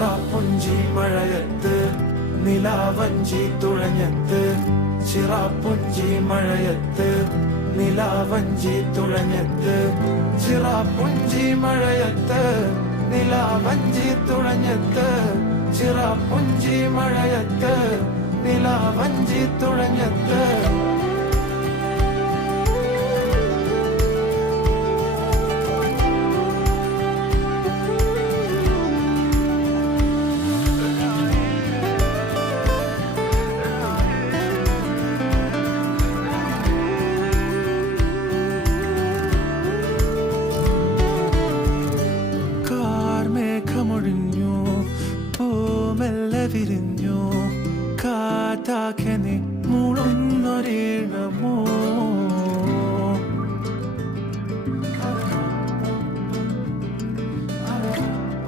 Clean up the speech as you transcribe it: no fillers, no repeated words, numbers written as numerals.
ചിറാപ്പുഞ്ചി മഴയത്ത് നിലാവഞ്ചി തുഴഞ്ഞത്ത് ചിറാപ്പുഞ്ചി മഴയത്ത് നിലാവഞ്ചി തുഴഞ്ഞത്ത് ചിറാപ്പുഞ്ചി മഴയത്ത് നിലാവഞ്ചി തുഴഞ്ഞത്ത് ചിറാപ്പുഞ്ചി മഴയത്ത് നിലാവഞ്ചി തുഴഞ്ഞത്ത് മേഘമൊഴിഞ്ഞു പൂമെല്ലെ വിരിഞ്ഞു